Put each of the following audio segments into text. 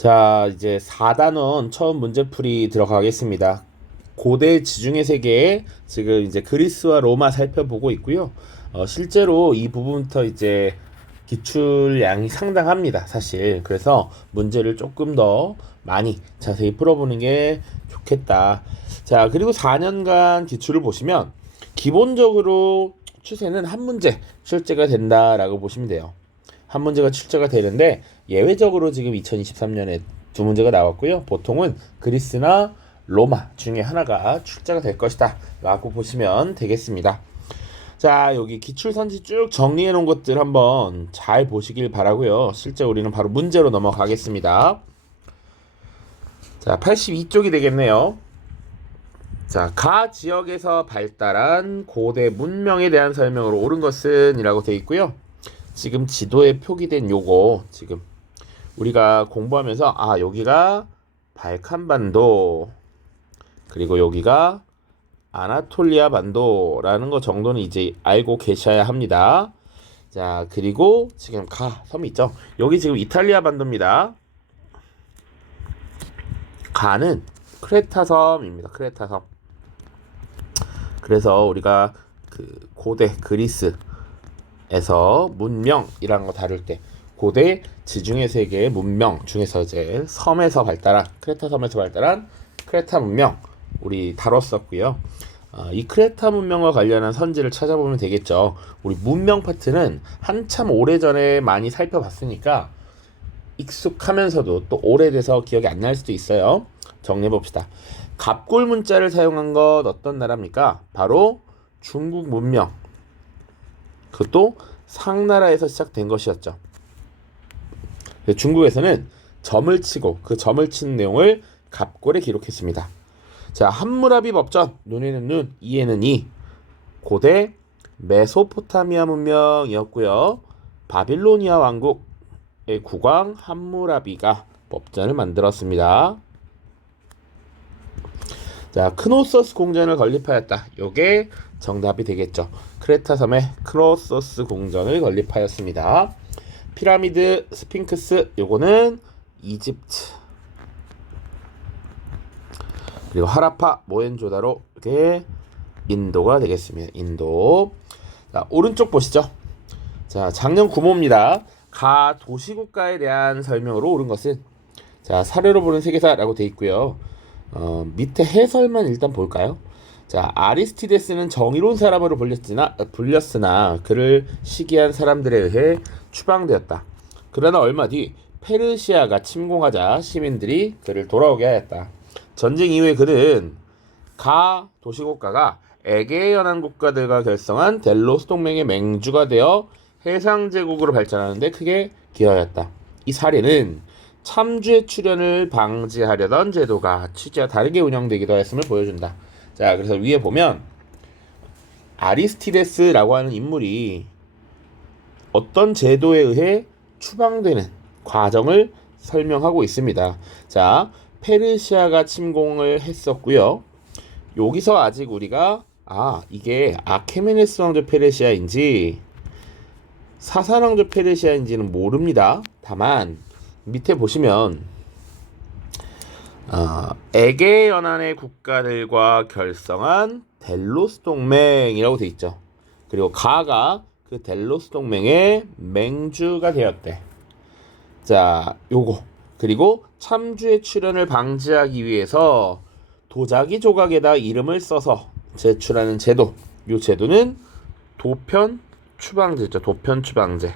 자, 이제 4단원 처음 문제풀이 들어가겠습니다. 고대 지중해 세계에 지금 이제 그리스와 로마 살펴보고 있고요. 실제로 이 부분부터 이제 기출량이 상당합니다, 사실. 그래서 문제를 조금 더 많이 자세히 풀어보는 게 좋겠다. 자, 그리고 4년간 기출을 보시면 기본적으로 추세는 한 문제 출제가 된다라고 보시면 돼요. 한 문제가 출제가 되는데 예외적으로 지금 2023년에 두 문제가 나왔고요. 보통은 그리스나 로마 중에 하나가 출제가 될 것이다 라고 보시면 되겠습니다. 자, 여기 기출선지 쭉 정리해 놓은 것들 한번 잘 보시길 바라고요. 실제 우리는 바로 문제로 넘어가겠습니다. 자, 82쪽이 되겠네요. 자, 가 지역에서 발달한 고대 문명에 대한 설명으로 옳은 것은 이라고 되어 있고요. 지금 지도에 표기된 요거 지금 우리가 공부하면서 여기가 발칸반도 그리고 여기가 아나톨리아 반도라는 거 정도는 이제 알고 계셔야 합니다. 자, 그리고 지금 가 섬이 있죠. 여기 지금 이탈리아 반도입니다. 가는 크레타 섬입니다. 크레타 섬. 그래서 우리가 그 고대 그리스에서 문명이라는 거 다룰 때 고대 지중해 세계의 문명 중에서 이제 섬에서 발달한 크레타 섬에서 발달한 크레타 문명 우리 다뤘었고요. 이 크레타 문명과 관련한 선지를 찾아보면 되겠죠. 우리 문명 파트는 한참 오래전에 많이 살펴봤으니까 익숙하면서도 또 오래돼서 기억이 안 날 수도 있어요. 정리해 봅시다. 갑골 문자를 사용한 것 어떤 나라입니까? 바로 중국 문명. 그것도 상나라에서 시작된 것이었죠. 중국에서는 점을 치고 그 점을 친 내용을 갑골에 기록했습니다. 자, 함무라비 법전, 눈에는 눈, 이에는 이. 고대 메소포타미아 문명이었고요. 바빌로니아 왕국의 국왕 함무라비가 법전을 만들었습니다. 자, 크노소스 궁전을 건립하였다. 요게 정답이 되겠죠. 크레타 섬에 크노소스 궁전을 건립하였습니다. 피라미드, 스핑크스, 요거는 이집트. 그리고 하라파, 모헨조다로, 이게 인도가 되겠습니다. 인도. 자, 오른쪽 보시죠. 자, 작년 구모입니다. 가 도시국가에 대한 설명으로 옳은 것은 자, 사례로 보는 세계사라고 돼 있고요. 밑에 해설만 일단 볼까요? 자, 아리스티데스는 정의로운 사람으로 불렸으나 그를 시기한 사람들에 의해 추방되었다. 그러나 얼마 뒤 페르시아가 침공하자 시민들이 그를 돌아오게 하였다. 전쟁 이후에 그는 가 도시국가가 에게의 연안 국가들과 결성한 델로스 동맹의 맹주가 되어 해상제국으로 발전하는데 크게 기여하였다. 이 사례는 참주의 출현을 방지하려던 제도가 취지와 다르게 운영되기도 했음을 보여준다. 자, 그래서 위에 보면 아리스티데스라고 하는 인물이 어떤 제도에 의해 추방되는 과정을 설명하고 있습니다. 자, 페르시아가 침공을 했었고요. 여기서 아직 우리가 이게 아케메네스 왕조 페르시아인지 사산 왕조 페르시아인지는 모릅니다. 다만 밑에 보시면 에게 연안의 국가들과 결성한 델로스 동맹이라고 돼 있죠. 그리고 가가 그 델로스 동맹의 맹주가 되었대. 자, 요거. 그리고 참주의 출현을 방지하기 위해서 도자기 조각에다 이름을 써서 제출하는 제도. 요 제도는 도편 추방제죠. 도편 추방제.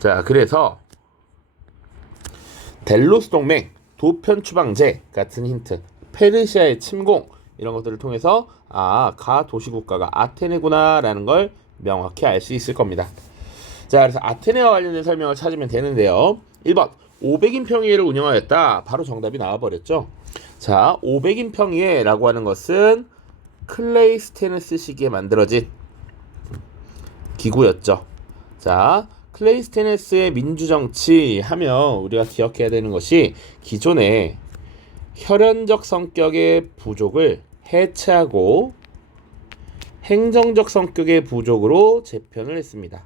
자, 그래서 델로스 동맹, 도편 추방제 같은 힌트, 페르시아의 침공 이런 것들을 통해서 가 도시국가가 아테네구나라는 걸 명확히 알 수 있을 겁니다. 자, 그래서 아테네와 관련된 설명을 찾으면 되는데요. 1번 500인 평의회를 운영하였다. 바로 정답이 나와버렸죠. 자, 500인 평의회라고 하는 것은 클레이스테네스 시기에 만들어진 기구였죠. 자, 클레이스테네스의 민주정치 하면 우리가 기억해야 되는 것이 기존의 혈연적 성격의 부족을 해체하고 행정적 성격의 부족으로 재편을 했습니다.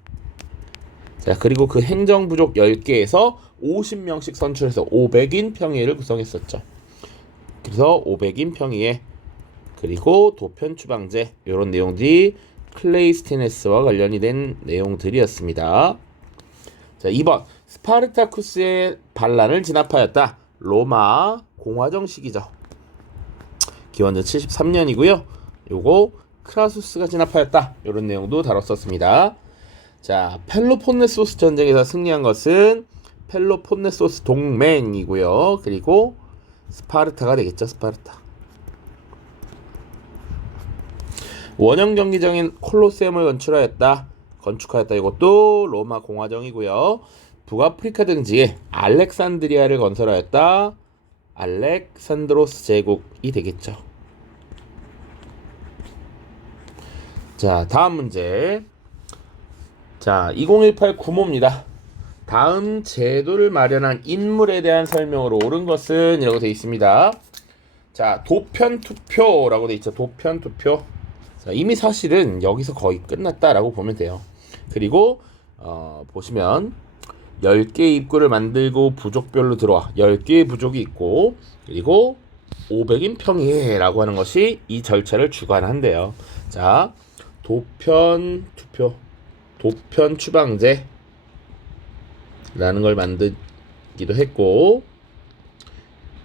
자, 그리고 그 행정부족 10개에서 50명씩 선출해서 500인 평의회를 구성했었죠. 그래서 500인 평의회, 그리고 도편 추방제, 이런 내용들이 클레이스테네스와 관련이 된 내용들이었습니다. 자, 2번 스파르타쿠스의 반란을 진압하였다. 로마 공화정 시기죠. 기원전 73년이고요. 요거 크라수스가 진압하였다. 이런 내용도 다뤘었습니다. 자, 펠로폰네소스 전쟁에서 승리한 것은 펠로폰네소스 동맹이고요. 그리고 스파르타가 되겠죠. 스파르타. 원형 경기장인 콜로세움을 건축하였다. 이것도 로마 공화정이고요. 북아프리카 등지에 알렉산드리아를 건설하였다. 알렉산드로스 제국이 되겠죠. 자, 다음 문제. 자, 2018 구모입니다. 다음 제도를 마련한 인물에 대한 설명으로 옳은 것은 이라고 되어 있습니다. 자, 도편투표라고 되어 있죠. 도편투표. 자, 이미 사실은 여기서 거의 끝났다라고 보면 돼요. 그리고 보시면 10개의 입구를 만들고 부족별로 들어와 10개의 부족이 있고, 그리고 500인 평의회라고 하는 것이 이 절차를 주관한대요. 자, 도편투표, 도편 추방제라는 걸 만들기도 했고,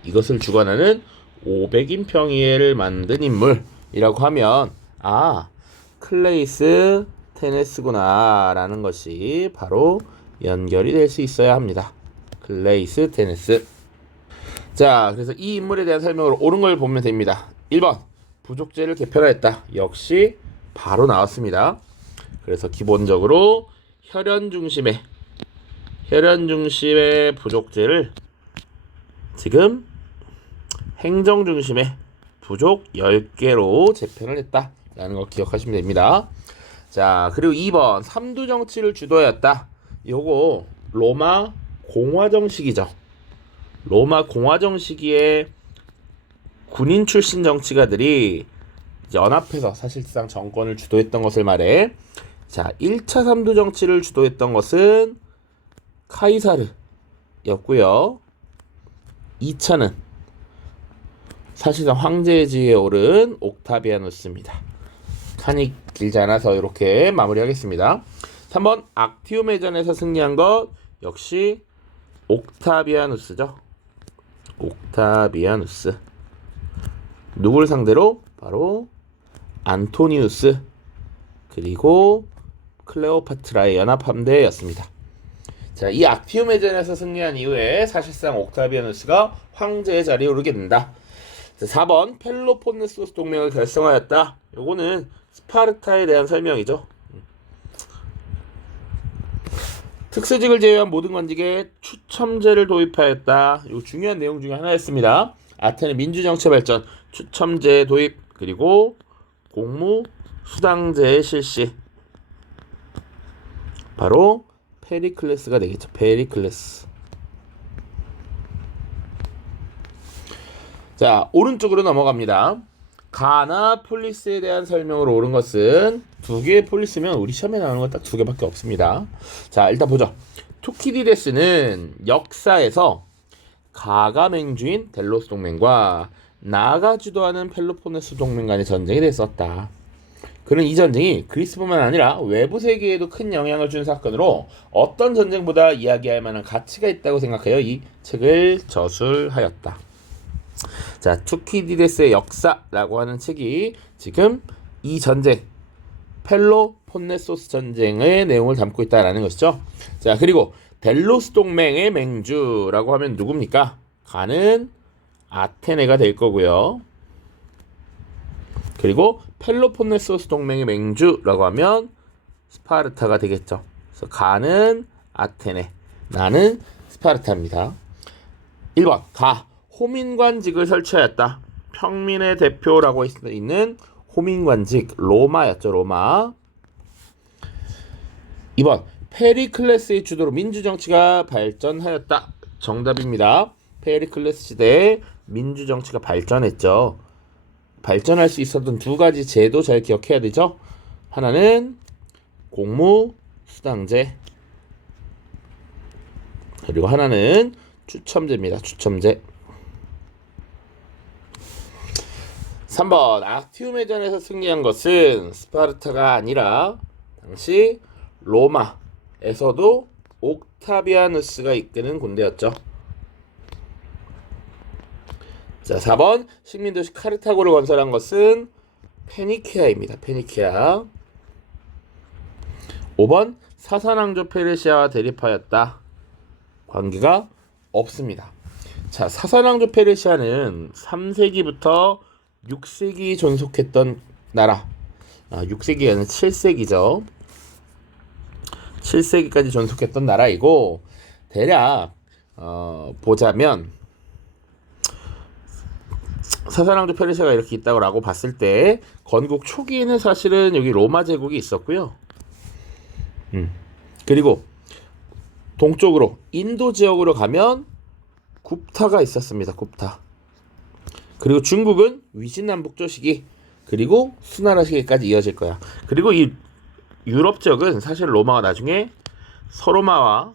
이것을 주관하는 500인 평의회를 만든 인물이라고 하면 클레이스 테네스구나 라는 것이 바로 연결이 될 수 있어야 합니다. 클레이스 테네스. 자, 그래서 이 인물에 대한 설명으로 옳은 걸 보면 됩니다. 1번 부족제를 개편하였다. 역시 바로 나왔습니다. 그래서 기본적으로 혈연 중심의 부족제를 지금 행정 중심의 부족 10개로 재편을 했다라는 거 기억하시면 됩니다. 자, 그리고 2번 삼두 정치를 주도하였다. 요거 로마 공화정 시기죠. 로마 공화정 시기에 군인 출신 정치가들이 연합해서 사실상 정권을 주도했던 것을 말해. 자, 1차 삼두 정치를 주도했던 것은 카이사르였고요. 2차는 사실상 황제의 지위에 오른 옥타비아누스입니다. 칸이 길지 않아서 이렇게 마무리하겠습니다. 3번 악티움 해전에서 승리한 것 역시 옥타비아누스죠. 옥타비아누스. 누굴 상대로? 바로 안토니우스 그리고 클레오파트라의 연합함대였습니다. 자, 이 악티움 해전에서 승리한 이후에 사실상 옥타비아누스가 황제의 자리에 오르게 된다. 자, 4번 펠로폰네소스 동맹을 결성하였다. 요거는 스파르타에 대한 설명이죠. 특수직을 제외한 모든 관직에 추첨제를 도입하였다. 이거 중요한 내용 중에 하나였습니다. 아테네 민주정치 발전, 추첨제 도입, 그리고 공무 수당제의 실시. 바로 페리클레스가 되겠죠. 페리클레스. 자, 오른쪽으로 넘어갑니다. 가나 폴리스에 대한 설명으로 옳은 것은 2개의 폴리스면 우리 시험에 나오는 건 딱 2개밖에 없습니다. 자, 일단 보죠. 투키디데스는 역사에서 가가맹주인 델로스 동맹과 나가 주도하는 펠로폰네소 동맹 간의 전쟁이 됐었다. 그는 이 전쟁이 그리스뿐만 아니라 외부 세계에도 큰 영향을 준 사건으로 어떤 전쟁보다 이야기할 만한 가치가 있다고 생각하여 이 책을 저술하였다. 자, 투키디데스의 역사라고 하는 책이 지금 이 전쟁, 펠로폰네소스 전쟁의 내용을 담고 있다라는 것이죠. 자, 그리고 델로스 동맹의 맹주라고 하면 누굽니까? 가는 아테네가 될 거고요. 그리고 펠로폰네소스 동맹의 맹주라고 하면 스파르타가 되겠죠. 그래서 가는 아테네, 나는 스파르타입니다. 1번 가 호민관직을 설치하였다. 평민의 대표라고 있는 호민관직 로마였죠. 로마. 2번 페리클레스의 주도로 민주정치가 발전하였다. 정답입니다. 페리클레스 시대에 민주정치가 발전했죠. 발전할 수 있었던 2가지 제도 잘 기억해야 되죠. 하나는 공무 수당제, 그리고 하나는 추첨제입니다. 추첨제. 3번 악티움 해전에서 승리한 것은 스파르타가 아니라 당시 로마에서도 옥타비아누스가 이끄는 군대였죠. 자, 4번 식민도시 카르타고를 건설한 것은 페니키아입니다. 페니키아. 5번 사사왕조 페르시아와 대립하였다. 관계가 없습니다. 자, 사사왕조 페르시아는 3세기부터 6세기 존속했던 나라. 6세기가 아니라 7세기죠. 7세기까지 존속했던 나라이고, 대략 보자면 사사왕조 페르시아가 이렇게 있다고 봤을 때 건국 초기에는 사실은 여기 로마 제국이 있었고요. 그리고 동쪽으로 인도 지역으로 가면 굽타가 있었습니다. 굽타. 그리고 중국은 위진남북조 시기, 그리고 수나라 시기까지 이어질 거야. 그리고 이 유럽 지역은 사실 로마가 나중에 서로마와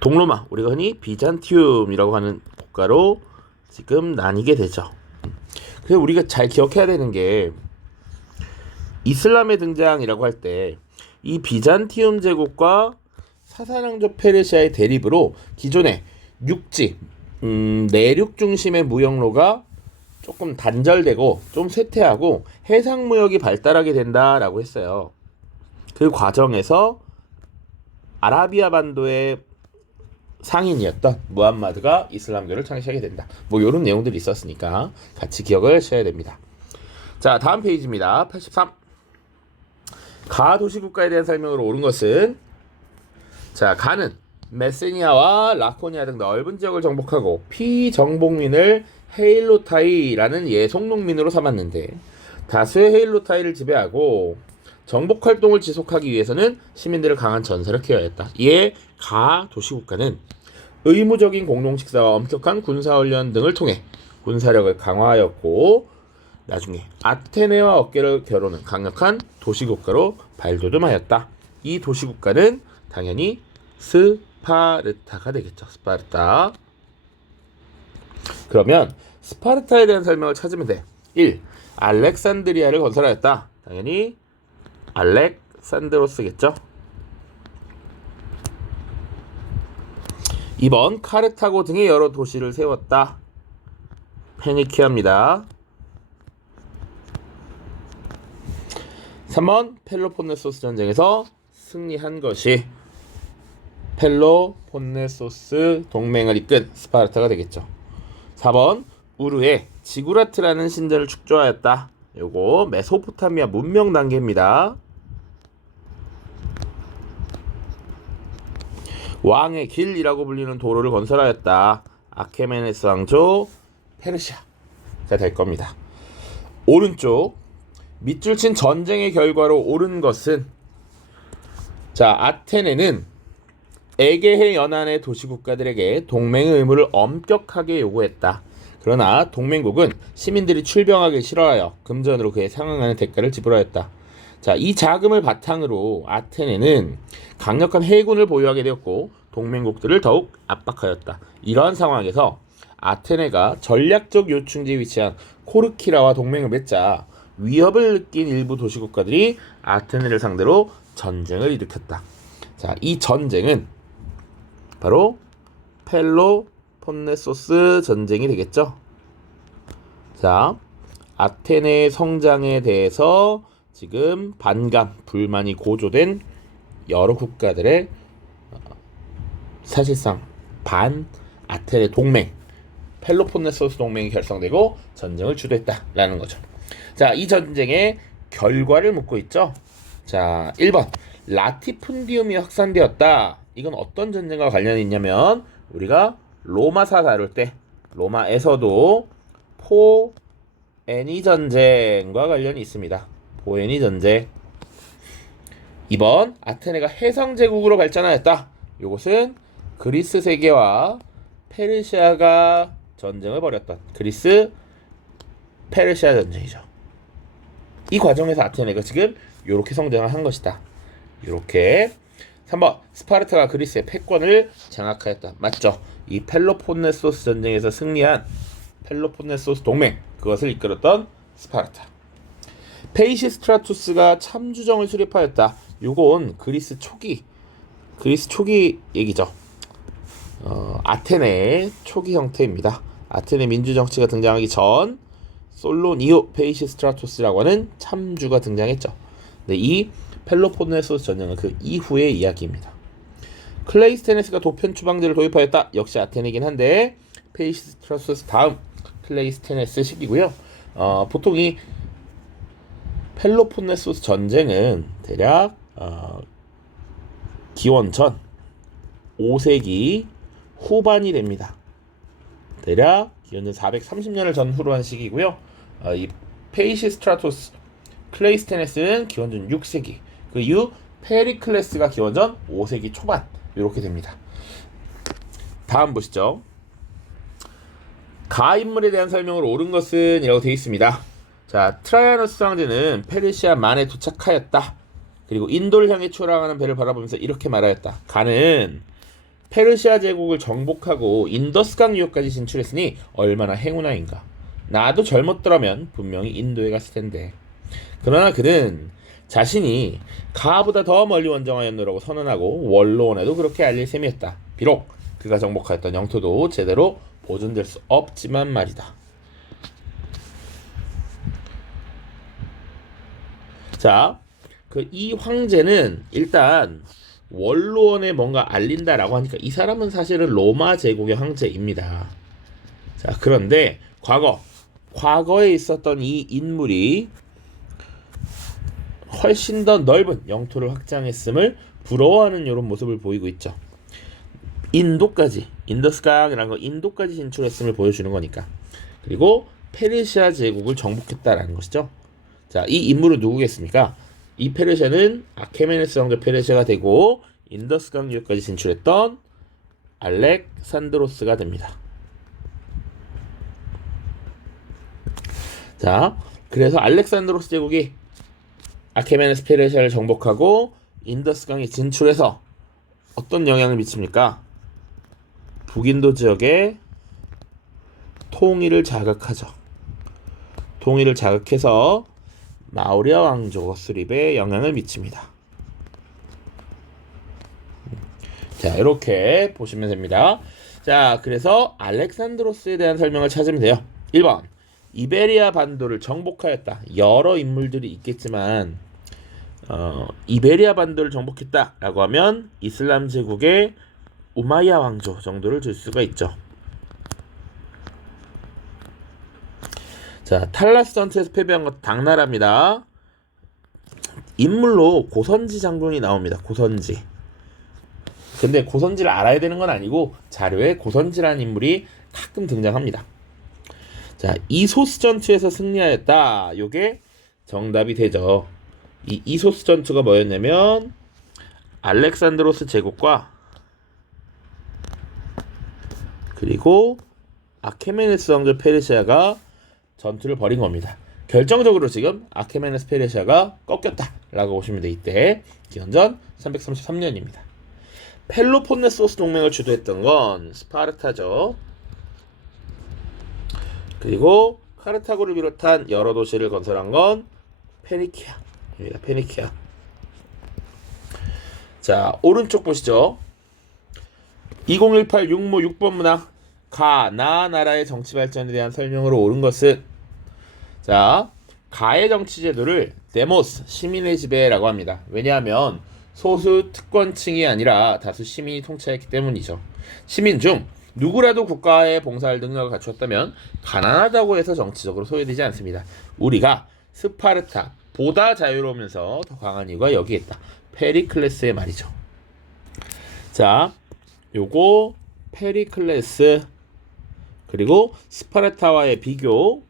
동로마, 우리가 흔히 비잔티움이라고 하는 국가로 지금 나뉘게 되죠. 그래서 우리가 잘 기억해야 되는 게, 이슬람의 등장이라고 할 때 이 비잔티움 제국과 사사왕조 페르시아의 대립으로 기존의 육지, 내륙 중심의 무역로가 조금 단절되고 좀 쇠퇴하고 해상 무역이 발달하게 된다라고 했어요. 그 과정에서 아라비아 반도의 상인이었던 무함마드가 이슬람교를 창시하게 된다. 뭐 이런 내용들이 있었으니까 같이 기억을 하셔야 됩니다. 자, 다음 페이지입니다. 83. 가 도시국가에 대한 설명으로 옳은 것은, 자, 가는 메세니아와 라코니아 등 넓은 지역을 정복하고 피정복민을 헤일로타이라는 예속농민으로 삼았는데, 다수의 헤일로타이를 지배하고 정복 활동을 지속하기 위해서는 시민들을 강한 전사를 키워야 했다. 이에 가 도시국가는 의무적인 공동식사와 엄격한 군사훈련 등을 통해 군사력을 강화하였고, 나중에 아테네와 어깨를 겨루는 강력한 도시국가로 발돋움하였다. 이 도시국가는 당연히 스파르타가 되겠죠. 스파르타. 그러면 스파르타에 대한 설명을 찾으면 돼. 1. 알렉산드리아를 건설하였다. 당연히 알렉산드로스겠죠. 2번 카르타고 등의 여러 도시를 세웠다. 페니키아입니다. 3번 펠로폰네소스 전쟁에서 승리한 것이 펠로폰네소스 동맹을 이끈 스파르타가 되겠죠. 4번 우르에 지구라트라는 신전을 축조하였다. 요거 메소포타미아 문명 단계입니다. 왕의 길이라고 불리는 도로를 건설하였다. 아케메네스 왕조 페르시아가 될 겁니다. 오른쪽 밑줄 친 전쟁의 결과로 옳은 것은, 자, 아테네는 에게해 연안의 도시국가들에게 동맹의 의무를 엄격하게 요구했다. 그러나 동맹국은 시민들이 출병하기 싫어하여 금전으로 그에 상응하는 대가를 지불하였다. 자, 이 자금을 바탕으로 아테네는 강력한 해군을 보유하게 되었고 동맹국들을 더욱 압박하였다. 이러한 상황에서 아테네가 전략적 요충지에 위치한 코르키라와 동맹을 맺자 위협을 느낀 일부 도시국가들이 아테네를 상대로 전쟁을 일으켰다. 자, 이 전쟁은 바로 펠로폰네소스 전쟁이 되겠죠. 자, 아테네의 성장에 대해서 지금 반감, 불만이 고조된 여러 국가들의 사실상 반 아테네 동맹, 펠로폰네소스 동맹이 결성되고 전쟁을 주도했다라는 거죠. 자, 이 전쟁의 결과를 묻고 있죠. 자, 1번 라티푼디움이 확산되었다. 이건 어떤 전쟁과 관련이 있냐면, 우리가 로마사 다룰 때 로마에서도 포에니 전쟁과 관련이 있습니다. 포에니 전쟁. 2번 아테네가 해상 제국으로 발전하였다. 이것은 그리스 세계와 페르시아가 전쟁을 벌였던 그리스 페르시아 전쟁이죠. 이 과정에서 아테네가 지금 이렇게 성장을 한 것이다. 이렇게 3번 스파르타가 그리스의 패권을 장악하였다. 맞죠? 이 펠로폰네소스 전쟁에서 승리한 펠로폰네소스 동맹, 그것을 이끌었던 스파르타. 페이시스트라투스가 참주정을 수립하였다. 요건 그리스 초기 얘기죠. 아테네의 초기 형태입니다. 아테네 민주정치가 등장하기 전 솔론 이후 페이시스트라토스라고 하는 참주가 등장했죠. 네, 이 펠로폰네소스 전쟁은 그 이후의 이야기입니다. 클레이스테네스가 도편 추방제를 도입하였다. 역시 아테네이긴 한데 페이시스트라토스 다음 클레이스테네스 시기고요. 보통 이 펠로폰네소스 전쟁은 대략 기원전 5세기 후반이 됩니다. 대략 기원전 430년을 전후로 한 시기고요. 이 페이시스트라토스 클레이스테네스는 기원전 6세기, 그 이후 페리클레스가 기원전 5세기 초반 이렇게 됩니다. 다음 보시죠. 가 인물에 대한 설명으로 옳은 것은 이라고 되어 있습니다. 자, 트라이아누스 황제는 페르시아 만에 도착하였다. 그리고 인도를 향해 출항하는 배를 바라보면서 이렇게 말하였다. 가는 페르시아 제국을 정복하고 인더스강 유역까지 진출했으니 얼마나 행운아인가. 나도 젊었더라면 분명히 인도에 갔을 텐데. 그러나 그는 자신이 가보다 더 멀리 원정하였노라고 선언하고 원로원에도 그렇게 알릴 셈이었다. 비록 그가 정복하였던 영토도 제대로 보존될 수 없지만 말이다. 자, 그 이 황제는 일단 원로원에 뭔가 알린다라고 하니까 이 사람은 사실은 로마 제국의 황제입니다. 자, 그런데 과거에 있었던 이 인물이 훨씬 더 넓은 영토를 확장했음을 부러워하는 이런 모습을 보이고 있죠. 인더스강이라는 거 인도까지 진출했음을 보여주는 거니까. 그리고 페르시아 제국을 정복했다라는 것이죠. 자, 이 인물은 누구겠습니까? 이 페르시아는 아케메네스 왕조 페르시아가 되고 인더스강 유역까지 진출했던 알렉산드로스가 됩니다. 자, 그래서 알렉산드로스 제국이 아케메네스 페르시아를 정복하고 인더스강에 진출해서 어떤 영향을 미칩니까? 북인도 지역의 통일을 자극하죠. 통일을 자극해서 마우리아 왕조 수립에 영향을 미칩니다. 자, 이렇게 보시면 됩니다. 자, 그래서 알렉산드로스에 대한 설명을 찾으면 돼요. 1번 이베리아 반도를 정복하였다. 여러 인물들이 있겠지만 이베리아 반도를 정복했다라고 하면 이슬람 제국의 우마이야 왕조 정도를 줄 수가 있죠. 자, 탈라스 전투에서 패배한 것 당나라입니다. 인물로 고선지 장군이 나옵니다. 고선지. 근데 고선지를 알아야 되는 건 아니고 자료에 고선지라는 인물이 가끔 등장합니다. 자, 이소스 전투에서 승리하였다. 요게 정답이 되죠. 이 이소스 전투가 뭐였냐면 알렉산드로스 제국과 그리고 아케메네스 왕조 페르시아가 전투를 벌인 겁니다. 결정적으로 지금 아케메네스 페르시아가 꺾였다라고 보시면 돼. 이때 기원전 333년입니다. 펠로폰네소스 동맹을 주도했던 건 스파르타죠. 그리고 카르타고를 비롯한 여러 도시를 건설한 건 페니키아입니다. 페니키아. 자, 오른쪽 보시죠. 2018 육모 6번 문항 나 나라의 정치 발전에 대한 설명으로 옳은 것은 자, 가의 정치 제도를 데모스 시민의 지배라고 합니다. 왜냐하면 소수 특권층이 아니라 다수 시민이 통치했기 때문이죠. 시민 중 누구라도 국가에 봉사할 능력을 갖추었다면 가난하다고 해서 정치적으로 소외되지 않습니다. 우리가 스파르타보다 자유로우면서 더 강한 이유가 여기에 있다. 페리클레스의 말이죠. 자, 요거 페리클레스 그리고 스파르타와의 비교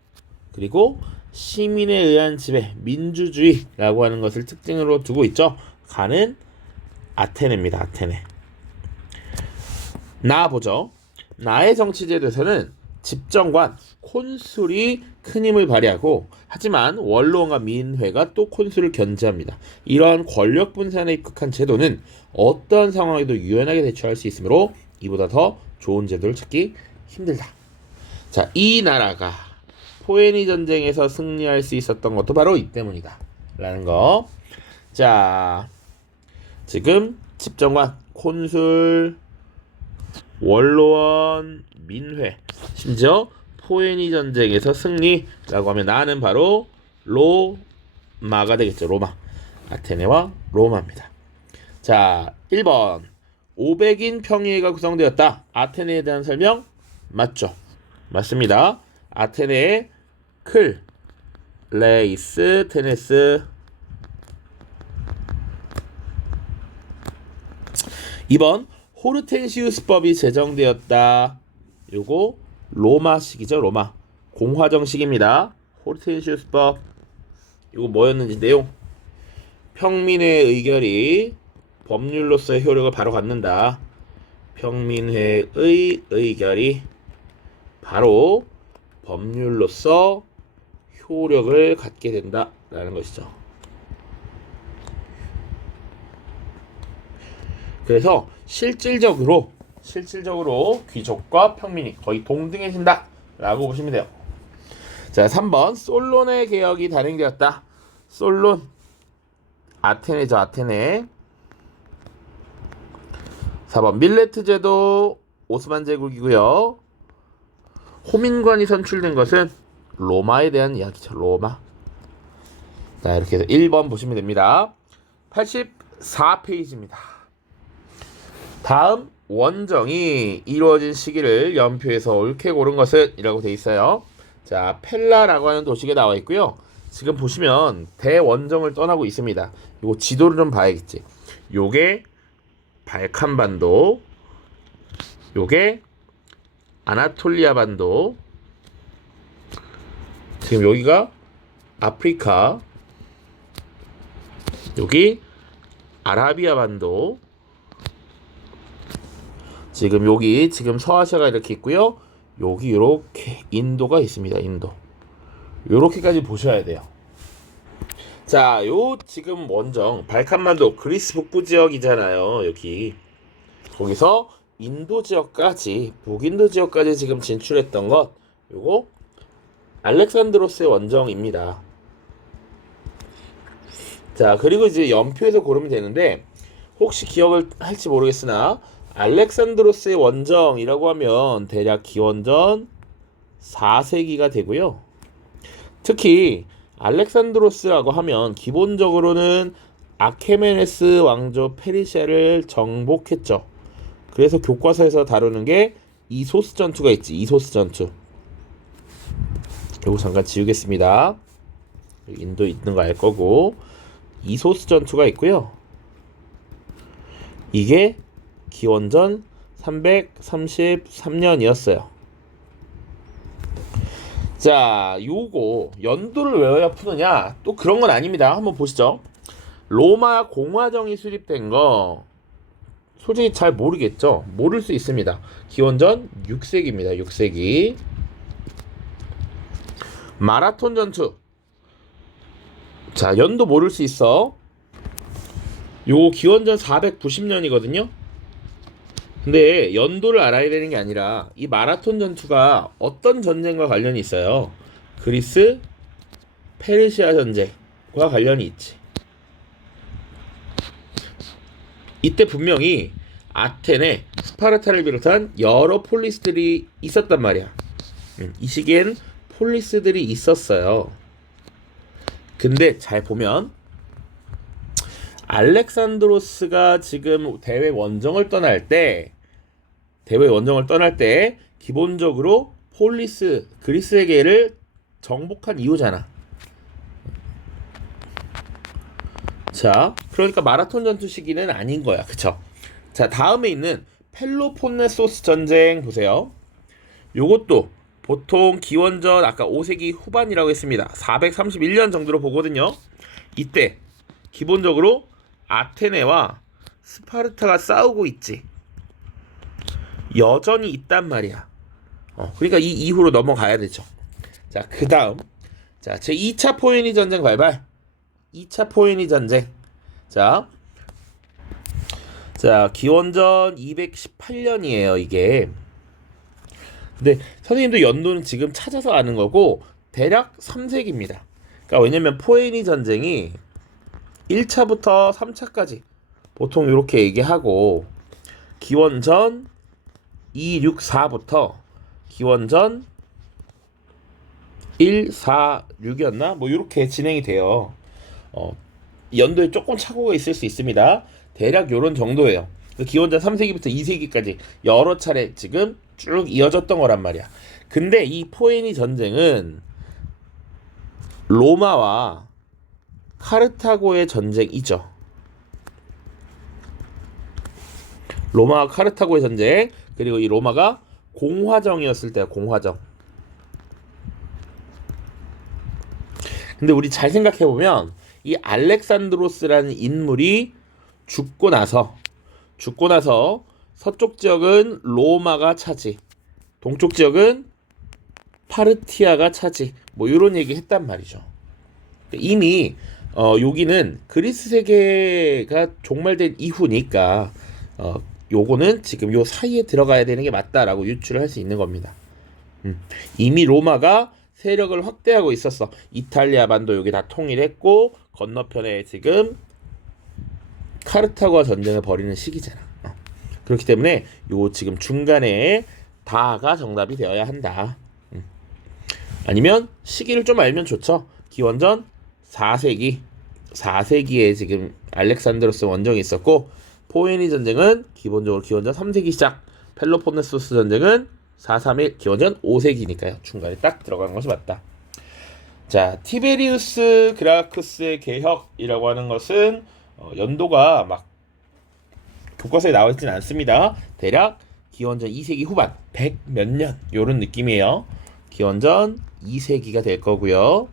그리고 시민에 의한 지배 민주주의라고 하는 것을 특징으로 두고 있죠. 가는 아테네입니다. 아테네. 나 보죠. 나의 정치제도에서는 집정관 콘술이 큰 힘을 발휘하고, 하지만 원로원과 민회가 또 콘술을 견제합니다. 이러한 권력 분산에 입각한 제도는 어떤 상황에도 유연하게 대처할 수 있으므로 이보다 더 좋은 제도를 찾기 힘들다. 자, 이 나라가 포에니 전쟁에서 승리할 수 있었던 것도 바로 이 때문이다 라는 거. 자, 지금 집정관, 콘술, 원로원, 민회, 심지어 포에니 전쟁에서 승리라고 하면 나는 바로 로마가 되겠죠. 로마. 아테네와 로마입니다. 자, 1번 500인 평의회가 구성되었다. 아테네에 대한 설명 맞죠? 맞습니다. 아테네의 클, 레이스, 테네스. 2번 호르텐시우스법이 제정되었다. 요거 로마식이죠. 로마 공화정식입니다. 호르텐시우스법. 이거 뭐였는지 내용. 평민회 의결이 법률로서의 효력을 바로 갖는다. 평민회의 의결이 바로 법률로서 효력을 갖게 된다라는 것이죠. 그래서 실질적으로 귀족과 평민이 거의 동등해진다 라고 보시면 돼요. 자, 3번 솔론의 개혁이 단행되었다. 솔론 아테네죠. 아테네. 4번 밀레트 제도 오스만 제국이고요. 호민관이 선출된 것은 로마에 대한 이야기죠. 로마. 자, 이렇게 해서 1번 보시면 됩니다. 84페이지입니다. 다음 원정이 이루어진 시기를 연표에서 옳게 고른 것은 이라고 돼 있어요. 자, 펠라라고 하는 도시가 나와 있고요. 지금 보시면 대원정을 떠나고 있습니다. 요거 지도를 좀 봐야겠지. 요게 발칸반도, 요게 아나톨리아 반도, 지금 여기가 아프리카, 여기 아라비아 반도, 지금 여기 지금 서아시아가 이렇게 있고요. 여기 이렇게 인도가 있습니다. 인도. 요렇게까지 보셔야 돼요. 자, 요 지금 원정 발칸반도 그리스 북부 지역이잖아요. 여기 거기서 인도 지역까지, 북인도 지역까지 지금 진출했던 것, 요거 알렉산드로스의 원정입니다. 자, 그리고 이제 연표에서 고르면 되는데, 혹시 기억을 할지 모르겠으나 알렉산드로스의 원정이라고 하면 대략 기원전 4세기가 되고요. 특히 알렉산드로스라고 하면 기본적으로는 아케메네스 왕조 페르시아를 정복했죠. 그래서 교과서에서 다루는 게 이소스 전투가 있지. 이소스 전투. 요거 잠깐 지우겠습니다. 인도 있는 거 알 거고. 이소스 전투가 있고요. 이게 기원전 333년이었어요. 자, 요거 연도를 외워야 푸느냐? 또 그런 건 아닙니다. 한번 보시죠. 로마 공화정이 수립된 거 솔직히 잘 모르겠죠? 모를 수 있습니다. 기원전 6세기입니다. 6세기. 마라톤 전투. 자, 연도 모를 수 있어. 요 기원전 490년이거든요. 근데 연도를 알아야 되는 게 아니라 이 마라톤 전투가 어떤 전쟁과 관련이 있어요. 그리스 페르시아 전쟁과 관련이 있지. 이때 분명히 아테네, 스파르타를 비롯한 여러 폴리스들이 있었단 말이야. 이 시기엔 폴리스들이 있었어요. 근데 잘 보면 알렉산드로스가 지금 대외 원정을 떠날 때 기본적으로 폴리스, 그리스에게를 정복한 이유잖아. 자, 그러니까 마라톤 전투 시기는 아닌 거야. 그쵸? 자, 다음에 있는 펠로폰네소스 전쟁 보세요. 요것도 보통 기원전 아까 5세기 후반이라고 했습니다. 431년 정도로 보거든요. 이때 기본적으로 아테네와 스파르타가 싸우고 있지. 여전히 있단 말이야. 그러니까 이 이후로 넘어가야 되죠. 자, 그 다음. 자, 제 2차 포에니 전쟁 발발. 2차 포에니 전쟁. 자, 기원전 218년이에요, 이게. 근데 선생님도 연도는 지금 찾아서 아는 거고, 대략 3세기입니다. 그러니까 왜냐면 포에니 전쟁이 1차부터 3차까지 보통 이렇게 얘기하고, 기원전 264부터 기원전 146이었나? 뭐 이렇게 진행이 돼요. 연도에 조금 착오가 있을 수 있습니다. 대략 요런 정도예요. 기원전 3세기부터 2세기까지 여러 차례 지금 쭉 이어졌던 거란 말이야. 근데 이 포에니 전쟁은 로마와 카르타고의 전쟁이죠. 로마와 카르타고의 전쟁, 그리고 이 로마가 공화정이었을 때야, 공화정. 근데 우리 잘 생각해보면 이 알렉산드로스라는 인물이 죽고 나서 서쪽 지역은 로마가 차지, 동쪽 지역은 파르티아가 차지, 뭐 이런 얘기 했단 말이죠. 이미 여기는 그리스 세계가 종말된 이후니까 요거는 지금 요 사이에 들어가야 되는 게 맞다라고 유추를 할 수 있는 겁니다. 이미 로마가 세력을 확대하고 있었어. 이탈리아 반도 여기 다 통일했고 건너편에 지금 카르타고와 전쟁을 벌이는 시기잖아. 그렇기 때문에 요 지금 중간에 다가 정답이 되어야 한다. 아니면 시기를 좀 알면 좋죠. 기원전 4세기에 지금 알렉산드로스 원정이 있었고, 포에니 전쟁은 기본적으로 기원전 3세기 시작, 펠로폰네소스 전쟁은 431 기원전 5세기니까요. 중간에 딱 들어가는 것이 맞다. 자, 티베리우스 그라쿠스의 개혁이라고 하는 것은 연도가 막 교과서에 나와 있지는 않습니다. 대략 기원전 2세기 후반 100 몇 년 요런 느낌이에요. 기원전 2세기가 될 거고요.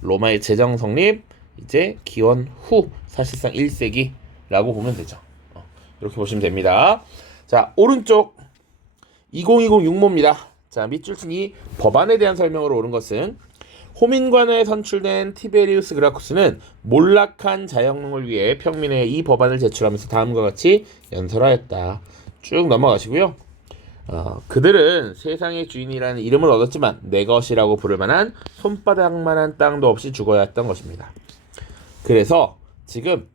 로마의 제정 성립 이제 기원 후 사실상 1세기라고 보면 되죠. 이렇게 보시면 됩니다. 자, 오른쪽 2020 육모입니다. 자, 밑줄 친이 법안에 대한 설명으로 옳은 것은 호민관에 선출된 티베리우스 그라쿠스는 몰락한 자영농을 위해 평민회에 이 법안을 제출하면서 다음과 같이 연설하였다. 쭉 넘어가시고요. 그들은 세상의 주인이라는 이름을 얻었지만 내 것이라고 부를 만한 손바닥만한 땅도 없이 죽어야 했던 것입니다. 그래서 지금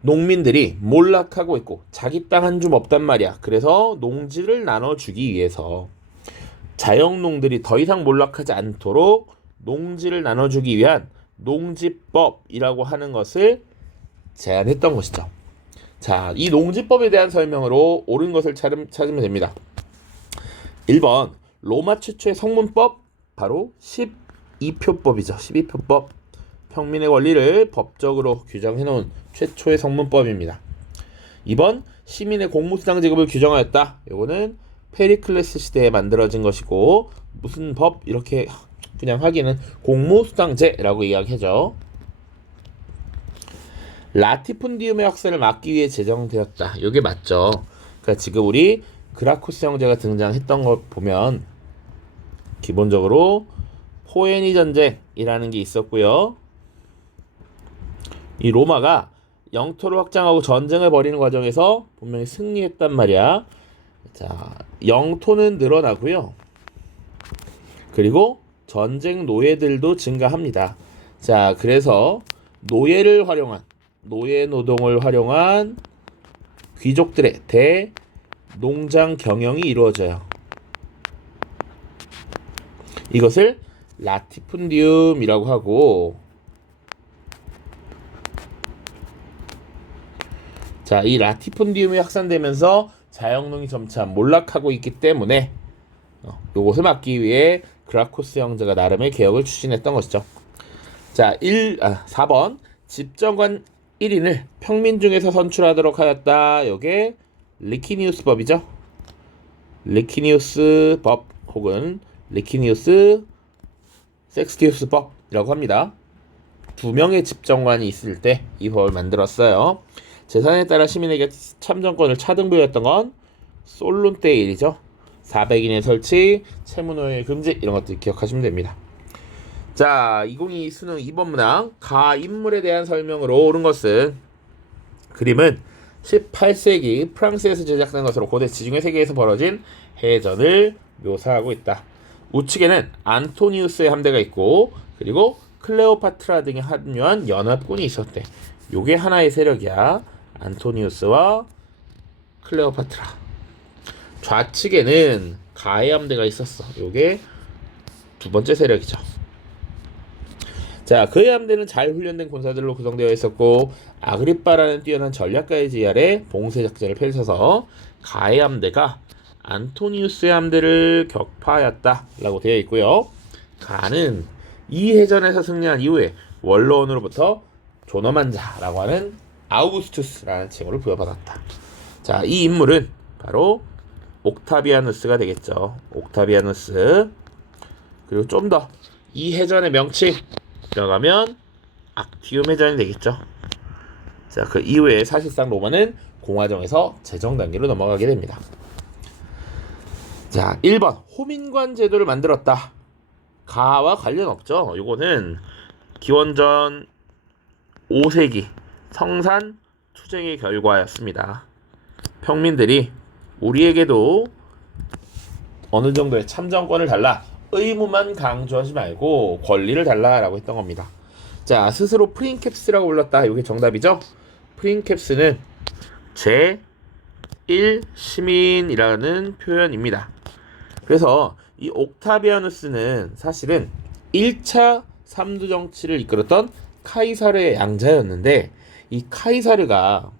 농민들이 몰락하고 있고 자기 땅 한 줌 없단 말이야. 그래서 농지를 나눠주기 위해서 자영농들이 더 이상 몰락하지 않도록 농지를 나눠주기 위한 농지법이라고 하는 것을 제안했던 것이죠. 자, 이 농지법에 대한 설명으로 옳은 것을 찾으면 됩니다. 1번 로마 최초의 성문법, 바로 12표법이죠. 12표법. 평민의 권리를 법적으로 규정해놓은 최초의 성문법입니다. 2번 시민의 공무수당 지급을 규정하였다. 이거는 페리클레스 시대에 만들어진 것이고, 무슨 법 이렇게 그냥 하기는 공무수당제라고 이야기하죠. 라티푼디움의 확산을 막기 위해 제정되었다. 이게 맞죠. 그러니까 지금 우리 그라쿠스 형제가 등장했던 걸 보면 기본적으로 포에니 전쟁이라는 게 있었고요. 이 로마가 영토를 확장하고 전쟁을 벌이는 과정에서 분명히 승리했단 말이야. 자, 영토는 늘어나고요. 그리고 전쟁 노예들도 증가합니다. 자, 그래서 노예 노동을 활용한 귀족들의 대농장 경영이 이루어져요. 이것을 라티푼디움이라고 하고, 자, 이 라티푼디움이 확산되면서 자영농이 점차 몰락하고 있기 때문에 이것을 막기 위해 그라쿠스 형제가 나름의 개혁을 추진했던 것이죠. 자, 4번 집정관 1인을 평민 중에서 선출하도록 하였다. 이게 리키니우스법이죠. 리키니우스법 혹은 리키니우스 섹스티우스법이라고 합니다. 2명의 집정관이 있을 때 이 법을 만들었어요. 재산에 따라 시민에게 참정권을 차등부여했던 건 솔론 때의 일이죠. 400인의 설치, 채무노예 금지 이런 것들 기억하시면 됩니다. 자, 2022 수능 2번 문항 가 인물에 대한 설명으로 옳은 것은 그림은 18세기 프랑스에서 제작된 것으로 고대 지중해 세계에서 벌어진 해전을 묘사하고 있다. 우측에는 안토니우스의 함대가 있고 그리고 클레오파트라 등이 합류한 연합군이 있었대. 요게 하나의 세력이야. 안토니우스와 클레오파트라. 좌측에는 가의 함대가 있었어. 요게 두 번째 세력이죠. 자, 그의 함대는 잘 훈련된 군사들로 구성되어 있었고 아그리빠라는 뛰어난 전략가의 지휘 아래 봉쇄 작전을 펼쳐서 가의 함대가 안토니우스의 함대를 격파하였다라고 되어 있고요. 가는 이 해전에서 승리한 이후에 원로원으로부터 존엄한 자라고 하는 아우구스투스라는 칭호를 부여받았다. 자, 이 인물은 바로 옥타비아누스가 되겠죠. 옥타비아누스. 그리고 좀 더 이 해전의 명칭 들어가면 악티움 해전이 되겠죠. 자, 그 이후에 사실상 로마는 공화정에서 제정 단계로 넘어가게 됩니다. 자, 1번 호민관 제도를 만들었다. 가와 관련 없죠. 요거는 기원전 5세기 성산 투쟁의 결과였습니다. 평민들이 우리에게도 어느 정도의 참정권을 달라, 의무만 강조하지 말고 권리를 달라라고 했던 겁니다. 자, 스스로 프린캡스라고 불렀다. 이게 정답이죠. 프린캡스는 제1시민이라는 표현입니다. 그래서 이 옥타비아누스는 사실은 1차 삼두 정치를 이끌었던 카이사르의 양자였는데 이 카이사르가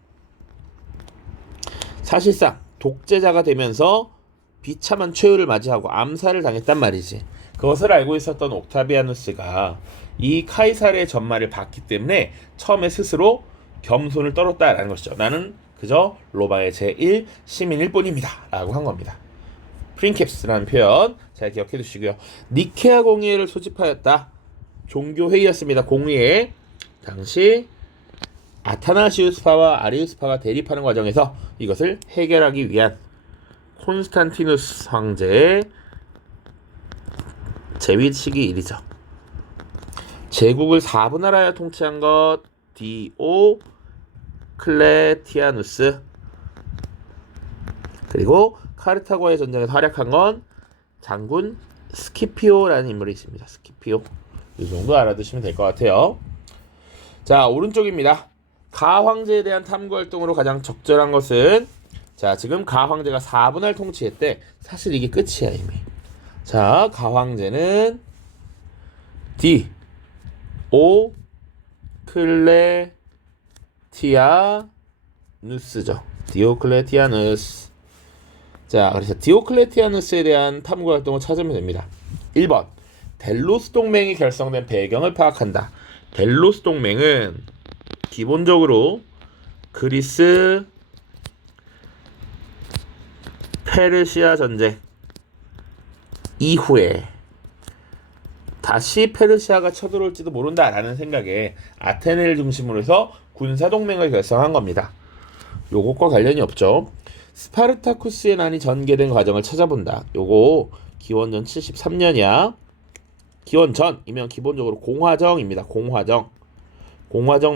사실상 독재자가 되면서 비참한 최후를 맞이하고 암살을 당했단 말이지. 그것을 알고 있었던 옥타비아누스가 이 카이사르의 전말을 봤기 때문에 처음에 스스로 겸손을 떨었다라는 것이죠. 나는 그저 로마의 제1 시민일 뿐입니다 라고 한 겁니다. 프린캡스라는 표현 잘 기억해 두시고요. 니케아 공의회를 소집하였다. 종교회의였습니다. 공의회 당시 아타나시우스파와 아리우스파가 대립하는 과정에서 이것을 해결하기 위한 콘스탄티누스 황제의 재위식이 일이죠. 제국을 4분할하여 통치한 것 디오클레티아누스. 그리고 카르타고의 전쟁에서 활약한 건 장군 스키피오라는 인물이 있습니다. 스키피오. 이 정도 알아두시면 될 것 같아요. 자, 오른쪽입니다. 가 황제에 대한 탐구 활동으로 가장 적절한 것은, 자, 지금 가 황제가 4분할 통치했대. 사실 이게 끝이야 이미. 자, 가 황제는 디오클레티아누스죠. 디오클레티아누스. 자, 그래서 디오클레티아누스에 대한 탐구 활동을 찾으면 됩니다. 1번 델로스 동맹이 결성된 배경을 파악한다. 델로스 동맹은 기본적으로 그리스 페르시아 전쟁 이후에 다시 페르시아가 쳐들어올지도 모른다라는 생각에 아테네를 중심으로 해서 군사동맹을 결성한 겁니다. 요것과 관련이 없죠. 스파르타쿠스의 난이 전개된 과정을 찾아본다. 요거 기원전 73년이야. 기원전이면 기본적으로 공화정입니다. 공화정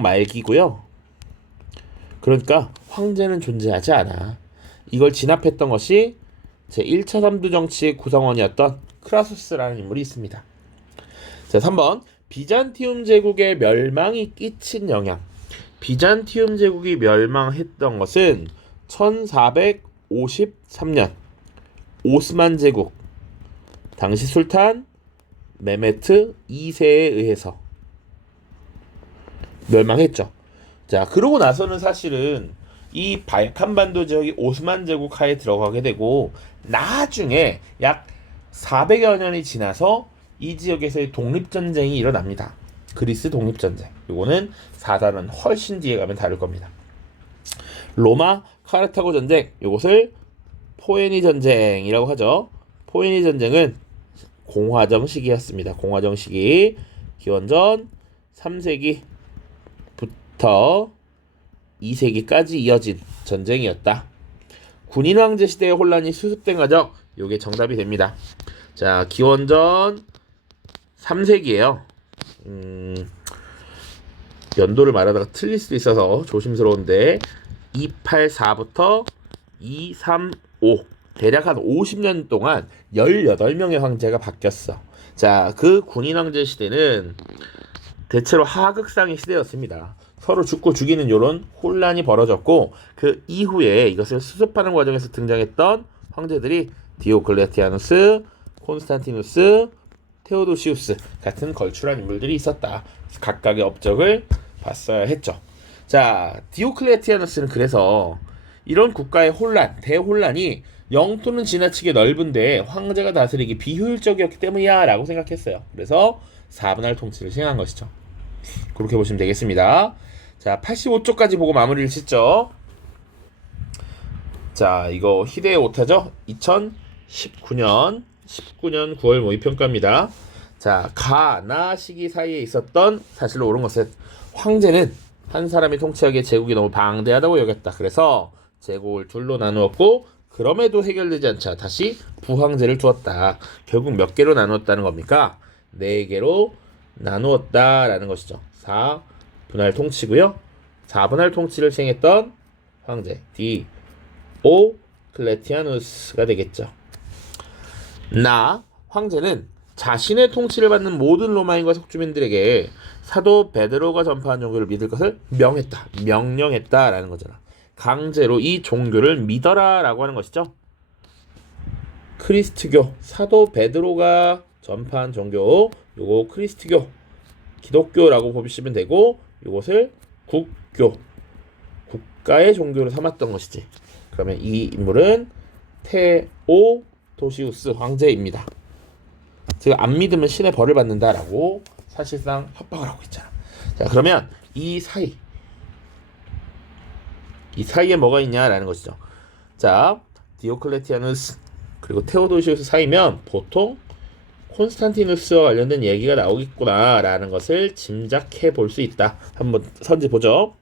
말기고요. 그러니까 황제는 존재하지 않아. 이걸 진압했던 것이 제1차 삼두 정치의 구성원이었던 크라수스라는 인물이 있습니다. 자, 3번 비잔티움 제국의 멸망이 끼친 영향. 비잔티움 제국이 멸망했던 것은 1453년 오스만 제국 당시 술탄 메메트 2세에 의해서 멸망했죠. 자, 그러고 나서는 사실은 이 발칸반도 지역이 오스만 제국 하에 들어가게 되고 나중에 약 400여 년이 지나서 이 지역에서의 독립전쟁이 일어납니다. 그리스 독립전쟁. 이거는 사단은 훨씬 뒤에 가면 다를 겁니다. 로마 카르타고 전쟁. 이것을 포에니 전쟁이라고 하죠. 포에니 전쟁은 공화정 시기였습니다. 공화정 시기 기원전 3세기부터 2세기까지 이어진 전쟁이었다. 군인 황제 시대의 혼란이 수습된 과정. 요게 정답이 됩니다. 자, 기원전 3세기예요. 연도를 말하다가 틀릴 수도 있어서 조심스러운데 284부터 235 대략 한 50년 동안 18명의 황제가 바뀌었어. 자, 그 군인 황제 시대는 대체로 하극상의 시대였습니다. 서로 죽고 죽이는 요런 혼란이 벌어졌고 그 이후에 이것을 수습하는 과정에서 등장했던 황제들이 디오클레티아누스, 콘스탄티누스, 테오도시우스 같은 걸출한 인물들이 있었다. 각각의 업적을 봤어야 했죠. 자, 디오클레티아누스는 그래서 이런 국가의 혼란, 대혼란이 영토는 지나치게 넓은데 황제가 다스리기 비효율적이었기 때문이야 라고 생각했어요. 그래서 4분할 통치를 시행한 것이죠. 그렇게 보시면 되겠습니다. 자, 85쪽까지 보고 마무리를 짓죠. 자, 이거 희대의 오타죠. 2019년 9월 모의평가입니다. 자, 나 시기 사이에 있었던 사실로 옳은 것은 황제는 한 사람이 통치하기에 제국이 너무 방대하다고 여겼다. 그래서 제국을 둘로 나누었고 그럼에도 해결되지 않자 다시 부황제를 두었다. 결국 몇 개로 나누었다는 겁니까? 4개로 나누었다라는 것이죠. 4분할 통치고요. 4분할 통치를 시행했던 황제 디오클레티아누스가 되겠죠. 황제는 자신의 통치를 받는 모든 로마인과 석주민들에게 사도 베드로가 전파한 종교를 믿을 것을 명령했다라는 거잖아. 강제로 이 종교를 믿어라 라고 하는 것이죠. 크리스트교, 사도 베드로가 전파한 종교, 요거 크리스트교, 기독교라고 보시면 되고 요것을 국교, 국가의 종교로 삼았던 것이지. 그러면 이 인물은 테오도시우스 황제입니다. 즉 안 믿으면 신의 벌을 받는다라고 사실상 협박을 하고 있잖아. 자, 그러면 이 사이에 뭐가 있냐라는 것이죠. 자, 디오클레티아누스 그리고 테오도시우스 사이면 보통 콘스탄티누스와 관련된 얘기가 나오겠구나라는 것을 짐작해 볼 수 있다. 한번 선지 보죠.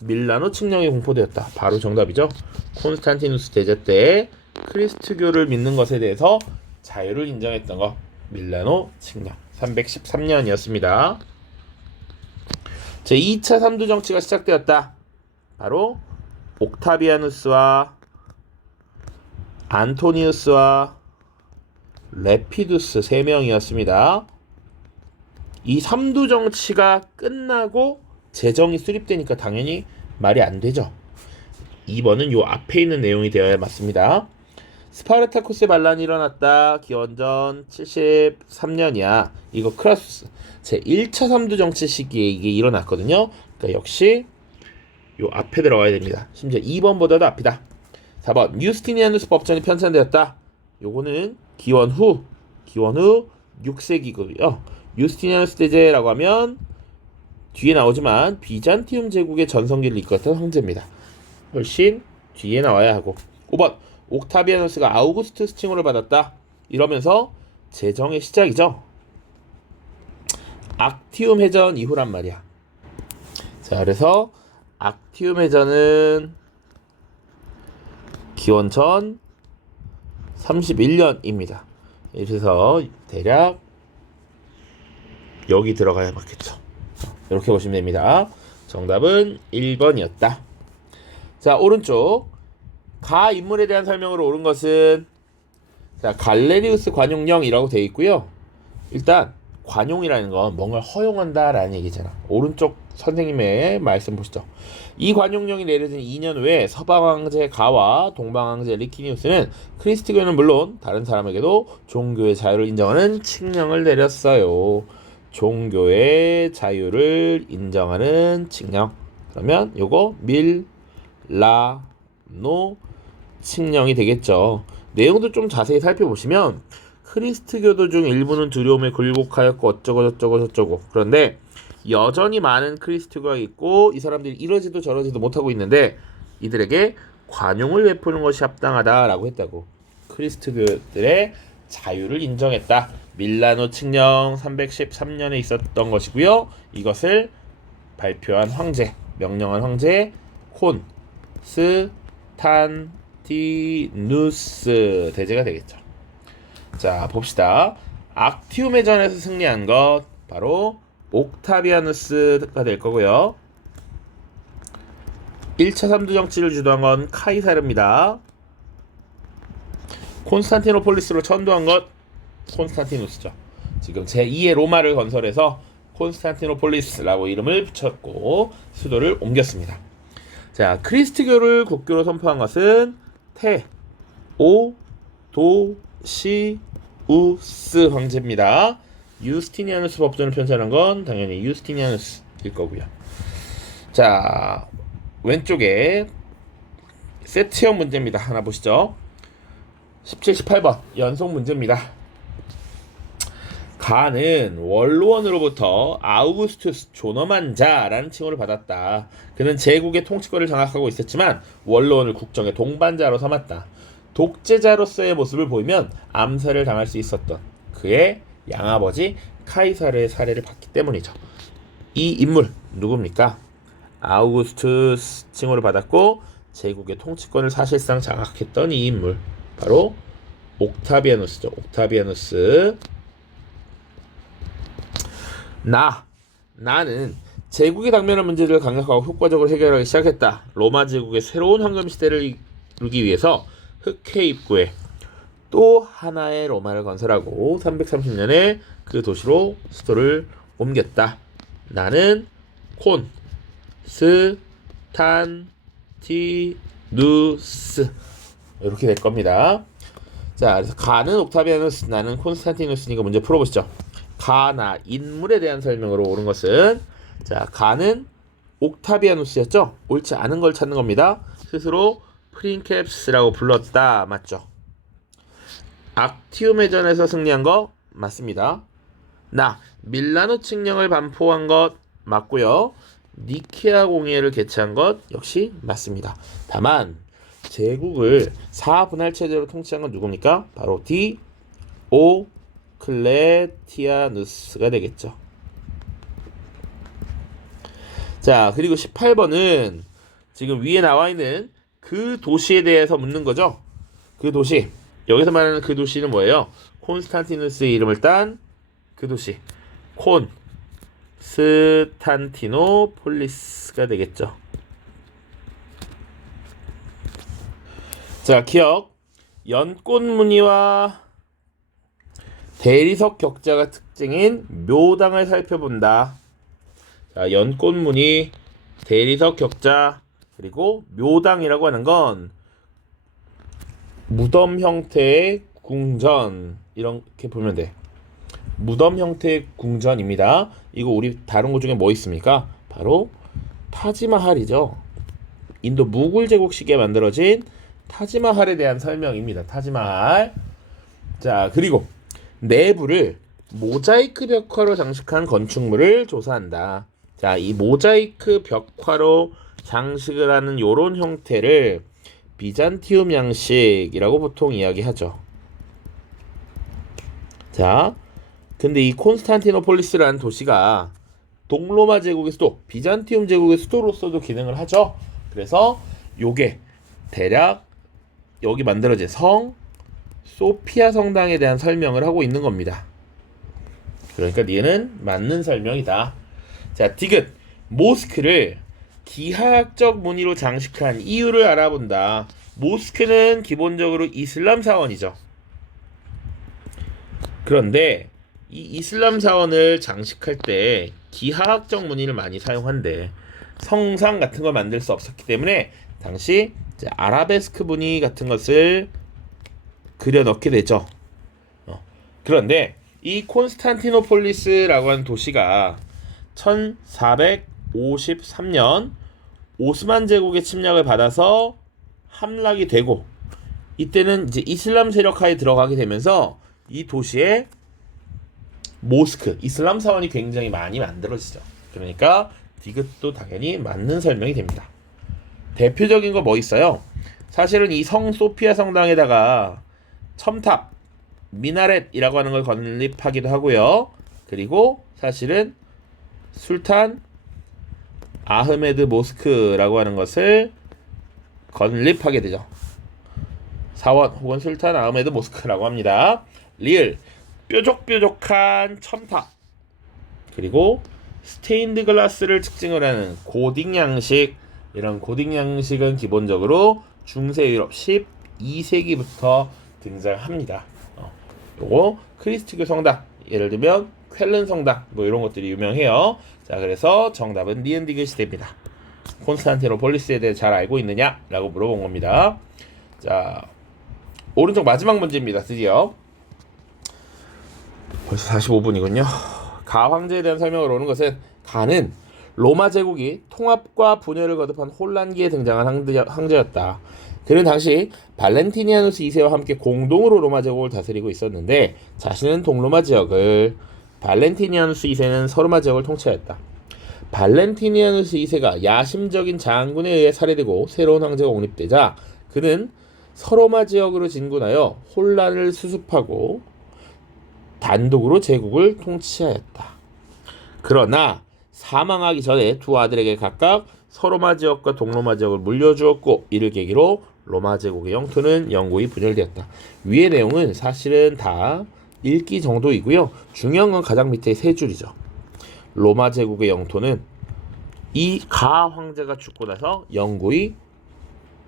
밀라노 칙령이 공포되었다. 바로 정답이죠. 콘스탄티누스 대제 때 크리스트교를 믿는 것에 대해서 자유를 인정했던 거. 밀라노 칙령 313년이었습니다. 제2차 삼두 정치가 시작되었다. 바로 옥타비아누스와 안토니우스와 레피두스 3명이었습니다. 이 삼두 정치가 끝나고 제정이 수립되니까 당연히 말이 안 되죠. 2번은 요 앞에 있는 내용이 되어야 맞습니다. 스파르타쿠스의 반란이 일어났다. 기원전 73년이야. 이거 크라수스 제1차 삼두 정치 시기에 이게 일어났거든요. 그러니까 역시 요 앞에 들어가야 됩니다. 심지어 2번보다도 앞이다. 4번 유스티니아누스 법전이 편찬되었다. 요거는 기원 후 6세기고요. 유스티니아누스 대제라고 하면 뒤에 나오지만 비잔티움 제국의 전성기를 이끌었던 황제입니다. 훨씬 뒤에 나와야 하고. 5번 옥타비아누스가 아우구스투스 칭호를 받았다. 이러면서 제정의 시작이죠. 악티움 해전 이후란 말이야. 자, 그래서 악티움 해전은 기원전 31년입니다. 그래서 대략 여기 들어가야 맞겠죠. 이렇게 보시면 됩니다. 정답은 1번이었다. 자, 오른쪽 가 인물에 대한 설명으로 옳은 것은 자, 갈레리우스 관용령이라고 되어 있고요. 일단 관용이라는 건 뭔가를 허용한다라는 얘기잖아. 오른쪽 선생님의 말씀 보시죠. 이 관용령이 내려진 2년 후에 서방왕제 가와 동방왕제 리키니우스는 크리스트교는 물론 다른 사람에게도 종교의 자유를 인정하는 칙령을 내렸어요. 종교의 자유를 인정하는 칙령. 그러면 요거 밀라노 칙령이 되겠죠. 내용도 좀 자세히 살펴보시면 크리스트교도 중 일부는 두려움에 굴복하였고 어쩌고 저쩌고 그런데 여전히 많은 크리스트교가 있고 이 사람들이 이러지도 저러지도 못하고 있는데 이들에게 관용을 베푸는 것이 합당하다라고 했다고. 크리스트교들의 자유를 인정했다. 밀라노 칙령 313년에 있었던 것이고요. 이것을 발표한 황제, 명령한 황제 콘스탄티누스 대제가 되겠죠. 자, 봅시다. 악티움의 전에서 승리한 것 바로 옥타비아누스가 될 거고요. 1차 3두 정치를 주도한 건 카이사르입니다. 콘스탄티노폴리스로 천도한 것 콘스탄티누스죠. 지금 제2의 로마를 건설해서 콘스탄티노폴리스라고 이름을 붙였고 수도를 옮겼습니다. 자, 크리스트교를 국교로 선포한 것은 테오도시우스 황제입니다. 유스티니아누스 법전을 편찬한 건 당연히 유스티니아누스일 거고요. 자, 왼쪽에 세트형 문제입니다. 하나 보시죠. 17, 18번 연속 문제입니다. 가는 원로원으로부터 아우구스투스 존엄한 자라는 칭호를 받았다. 그는 제국의 통치권을 장악하고 있었지만 원로원을 국정의 동반자로 삼았다. 독재자로서의 모습을 보이면 암살을 당할 수 있었던 그의 양아버지 카이사르의 사례를 봤기 때문이죠. 이 인물 누굽니까? 아우구스투스 칭호를 받았고 제국의 통치권을 사실상 장악했던 이 인물 바로 옥타비아누스죠. 옥타비아누스. 나는 제국이 당면한 문제를 강력하고 효과적으로 해결하기 시작했다. 로마 제국의 새로운 황금 시대를 이루기 위해서 흑해 입구에 또 하나의 로마를 건설하고 330년에 그 도시로 수도를 옮겼다. 나는 콘스탄티누스 이렇게 될 겁니다. 자, 그래서 가는 옥타비아누스, 나는 콘스탄티누스니까 문제 풀어보시죠. 가나 인물에 대한 설명으로 옳은 것은 자, 가는 옥타비아누스였죠. 옳지 않은 걸 찾는 겁니다. 스스로 프린캡스라고 불렀다. 맞죠? 악티움의 전에서 승리한 거 맞습니다. 밀라노 칙령을 반포한 것 맞고요. 니케아 공의회를 개최한 것 역시 맞습니다. 다만 제국을 4분할 체제로 통치한 건 누굽니까? 바로 디오클레티아누스가 되겠죠. 자, 그리고 18번은 지금 위에 나와 있는 그 도시에 대해서 묻는 거죠. 그 도시. 여기서 말하는 그 도시는 뭐예요? 콘스탄티누스의 이름을 딴 그 도시. 콘스탄티노폴리스가 되겠죠. 자, 기억. 연꽃무늬와 대리석 격자가 특징인 묘당을 살펴본다. 자, 연꽃무늬, 대리석 격자, 그리고 묘당이라고 하는 건 무덤 형태의 궁전, 이렇게 보면 돼. 무덤 형태의 궁전입니다. 이거 우리 다른 곳 중에 뭐 있습니까? 바로 타지마할이죠. 인도 무굴 제국 시기에 만들어진 타지마할에 대한 설명입니다. 타지마할. 자, 그리고 내부를 모자이크 벽화로 장식한 건축물을 조사한다. 자, 이 모자이크 벽화로 장식을 하는 요런 형태를 비잔티움 양식이라고 보통 이야기하죠. 자, 근데 이 콘스탄티노폴리스라는 도시가 동로마 제국의 수도, 비잔티움 제국의 수도로서도 기능을 하죠. 그래서 요게 대략 여기 만들어진 성 소피아 성당에 대한 설명을 하고 있는 겁니다. 그러니까 얘는 맞는 설명이다. 자, 디귿. 모스크를 기하학적 무늬로 장식한 이유를 알아본다. 모스크는 기본적으로 이슬람 사원이죠. 그런데 이 이슬람 사원을 장식할 때 기하학적 무늬를 많이 사용한대. 성상 같은 걸 만들 수 없었기 때문에 당시 이제 아라베스크 무늬 같은 것을 그려 넣게 되죠. 그런데 이 콘스탄티노폴리스라고 하는 도시가 1453년 오스만 제국의 침략을 받아서 함락이 되고, 이때는 이제 이슬람 세력 하에 들어가게 되면서 이 도시에 모스크, 이슬람 사원이 굉장히 많이 만들어지죠. 그러니까 디귿도 당연히 맞는 설명이 됩니다. 대표적인 거 뭐 있어요? 사실은 이 성 소피아 성당에다가 첨탑, 미나렛이라고 하는 걸 건립하기도 하고요. 그리고 사실은 술탄 아흐메드 모스크라고 하는 것을 건립하게 되죠. 사원 혹은 술탄 아흐메드 모스크라고 합니다. 리을, 뾰족뾰족한 첨탑, 그리고 스테인드 글라스를 특징을 하는 고딕 양식. 이런 고딕 양식은 기본적으로 중세 유럽 12세기부터 등장합니다. 요거 크리스트교 성당, 예를 들면 쾰른 성당 뭐 이런 것들이 유명해요. 자, 그래서 정답은 니은디귿이 됩니다. 콘스탄티노폴리스에 대해 잘 알고 있느냐? 라고 물어본 겁니다. 자, 오른쪽 마지막 문제입니다. 드디어 벌써 45분이군요. 가 황제에 대한 설명을 오는 것은, 가는 로마 제국이 통합과 분열을 거듭한 혼란기에 등장한 황제였다. 그는 당시 발렌티니아누스 2세와 함께 공동으로 로마 제국을 다스리고 있었는데, 자신은 동로마 지역을, 발렌티니아누스 2세는 서로마 지역을 통치하였다. 발렌티니아누스 2세가 야심적인 장군에 의해 살해되고 새로운 황제가 옹립되자 그는 서로마 지역으로 진군하여 혼란을 수습하고 단독으로 제국을 통치하였다. 그러나 사망하기 전에 두 아들에게 각각 서로마 지역과 동로마 지역을 물려주었고, 이를 계기로 로마 제국의 영토는 영구히 분열되었다. 위의 내용은 사실은 다 읽기 정도이고요. 중요한 건 가장 밑에 세 줄이죠. 로마 제국의 영토는 이 가 황제가 죽고 나서 영구히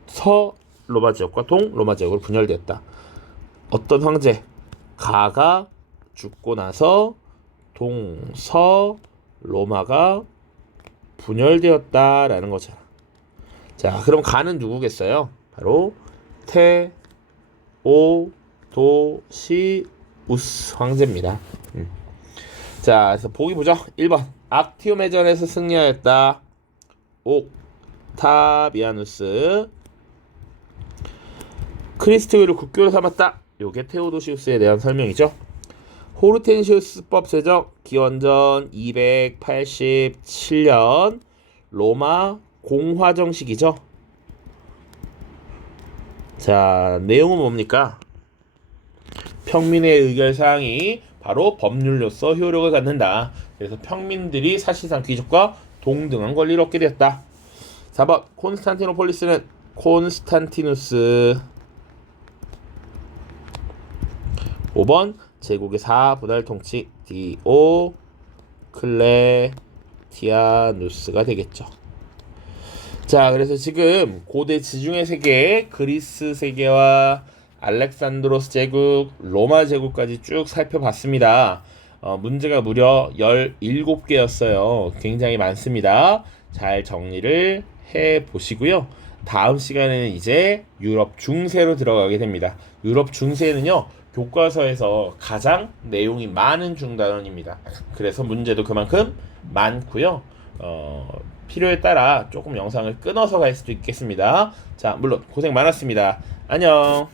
서 로마 지역과 동 로마 지역으로 분열되었다. 어떤 황제? 가가 죽고 나서 동서 로마가 분열되었다라는 거죠. 자, 그럼 가는 누구겠어요? 바로 테오도시우스 황제입니다. 자, 그래서 보기 보죠. 1번 악티오메전에서 승리하였다. 옥타비아누스. 크리스트교를 국교로 삼았다. 요게 테오도시우스에 대한 설명이죠. 호르텐시우스법 제정, 기원전 287년 로마 공화 정식이죠. 자, 내용은 뭡니까? 평민의 의결사항이 바로 법률로서 효력을 갖는다. 그래서 평민들이 사실상 귀족과 동등한 권리를 얻게 되었다. 4번 콘스탄티노폴리스는 콘스탄티누스. 5번 제국의 4분할 통치 디오클레티아누스가 되겠죠. 자, 그래서 지금 고대 지중해 세계, 그리스 세계와 알렉산드로스 제국, 로마 제국까지 쭉 살펴봤습니다. 문제가 무려 17개였어요. 굉장히 많습니다. 잘 정리를 해보시고요. 다음 시간에는 이제 유럽 중세로 들어가게 됩니다. 유럽 중세는요, 교과서에서 가장 내용이 많은 중단원입니다. 그래서 문제도 그만큼 많고요. 필요에 따라 조금 영상을 끊어서 갈 수도 있겠습니다. 자, 물론 고생 많았습니다. 안녕.